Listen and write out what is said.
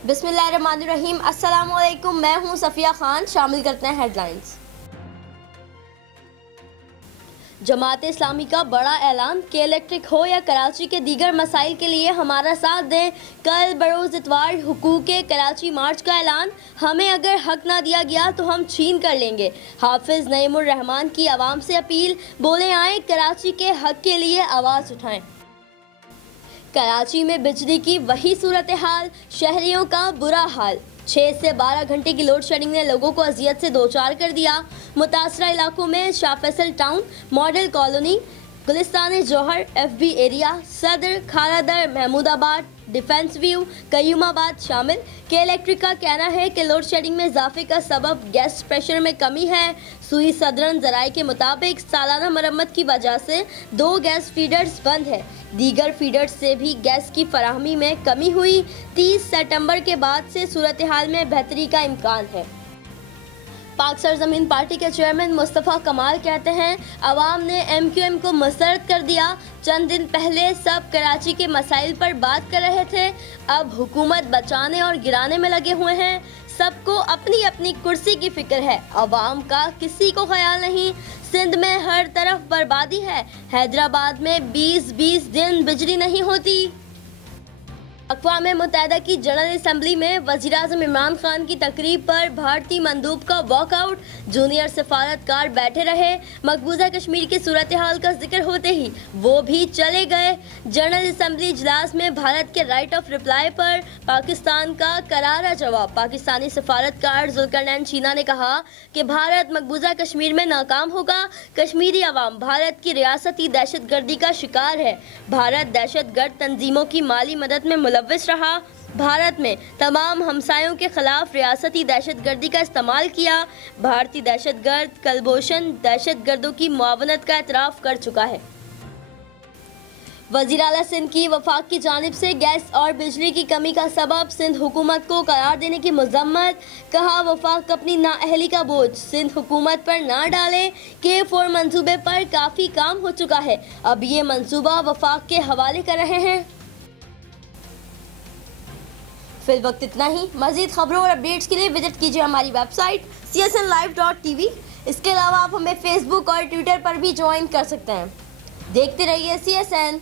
बिस्मिल्लाहिर्रहमानिर्रहीम। अस्सलाम वालेकुम, मैं हूं सफिया खान। शामिल करते हैं हेडलाइंस। जमात इस्लामी का बड़ा ऐलान कि इलेक्ट्रिक हो या कराची के दीगर मसाइल के लिए हमारा साथ दें। कल बरोज़ इतवार हुकूक़े कराची मार्च का ऐलान। हमें अगर हक ना दिया गया तो हम छीन कर लेंगे। हाफिज नईमुर रहमान की आवाम से अपील, बोले आए कराची के हक के लिए आवाज़ उठाएं। कराची में बिजली की वही सूरत हाल, शहरियों का बुरा हाल। 6 से 12 घंटे की लोड शेडिंग ने लोगों को अजियत से दोचार कर दिया। मुतासरा इलाकों में Shah Faisal town, model colony, Gulistan Johar, FB area, Saddar, Kharadar, Mahmoodabad, defence view, Qayyumabad शामिल। के इलेक्ट्रिक का कहना है कि लोड शेडिंग में इजाफे का सबब गैस प्रेशर में कमी है। सुई सदरन जराये के मुताबिक सालाना मरम्मत की वजह से 2 गैस फीडर्स बंद है। दीगर फीडर्स से भी गैस की फराहमी में कमी हुई। 30 सितंबर के बाद से सूरत हाल में बेहतरी का इम्कान है। पाक सरजमीन पार्टी के चेयरमैन मुस्तफ़ा कमाल कहते हैं, अवाम ने MQM को मुस्तरद कर दिया। चंद दिन पहले सब कराची के मसाइल पर बात कर रहे थे, अब हुकूमत बचाने और गिराने में लगे हुए हैं। सबको अपनी अपनी कुर्सी की फिक्र है, अवाम का किसी को ख्याल नहीं। सिंध में हर तरफ बर्बादी है, हैदराबाद में 20-20 दिन बिजली नहीं होती। अक़वाम मुत्तहिदा की जनरल असम्बली में वज़ीर-ए-आज़म इमरान खान की तकरीब पर भारतीय मंदूब का वॉकआउट। जूनियर सफारतकार बैठे रहे। मकबूजा कश्मीर की सूरत हाल का जिक्र होते ही वो भी चले गए। जनरल असम्बली इजलास में भारत के राइट ऑफ रिप्लाई पर पाकिस्तान का करारा जवाब। पाकिस्तानी सफारतकार जुल्करनैन चीना ने कहा कि भारत मकबूजा कश्मीर में नाकाम होगा। कश्मीरी अवाम भारत की रियासती दहशतगर्दी का शिकार है। भारत दहशतगर्द तंजीमों की माली मदद में मुलव्विस रहा। भारत में तमाम हमसायों के खिलाफ रियासती दहशतगर्दी का इस्तेमाल किया। भारतीय दहशतगर्द कलभूषण दहशतगर्दों की मुआवनत का एतराफ़ कर चुका है। वज़ीर आला सिंध की वफाक की जानिब से गैस और बिजली की कमी का सबब सिंध हुकूमत को करार देने की मजम्मत। कहा, वफाक अपनी नाअहली का बोझ सिंध हुकूमत पर ना डाले। K4 मंसूबे पर काफ़ी काम हो चुका है, अब ये मंसूबा वफाक के हवाले कर रहे हैं। फिल वक्त इतना ही। मज़ीद खबरों और अपडेट्स के लिए विजिट कीजिए हमारी वेबसाइट csnlive.tv। इसके अलावा आप हमें फेसबुक और ट्विटर पर भी ज्वाइन कर सकते हैं। देखते रहिए CSN।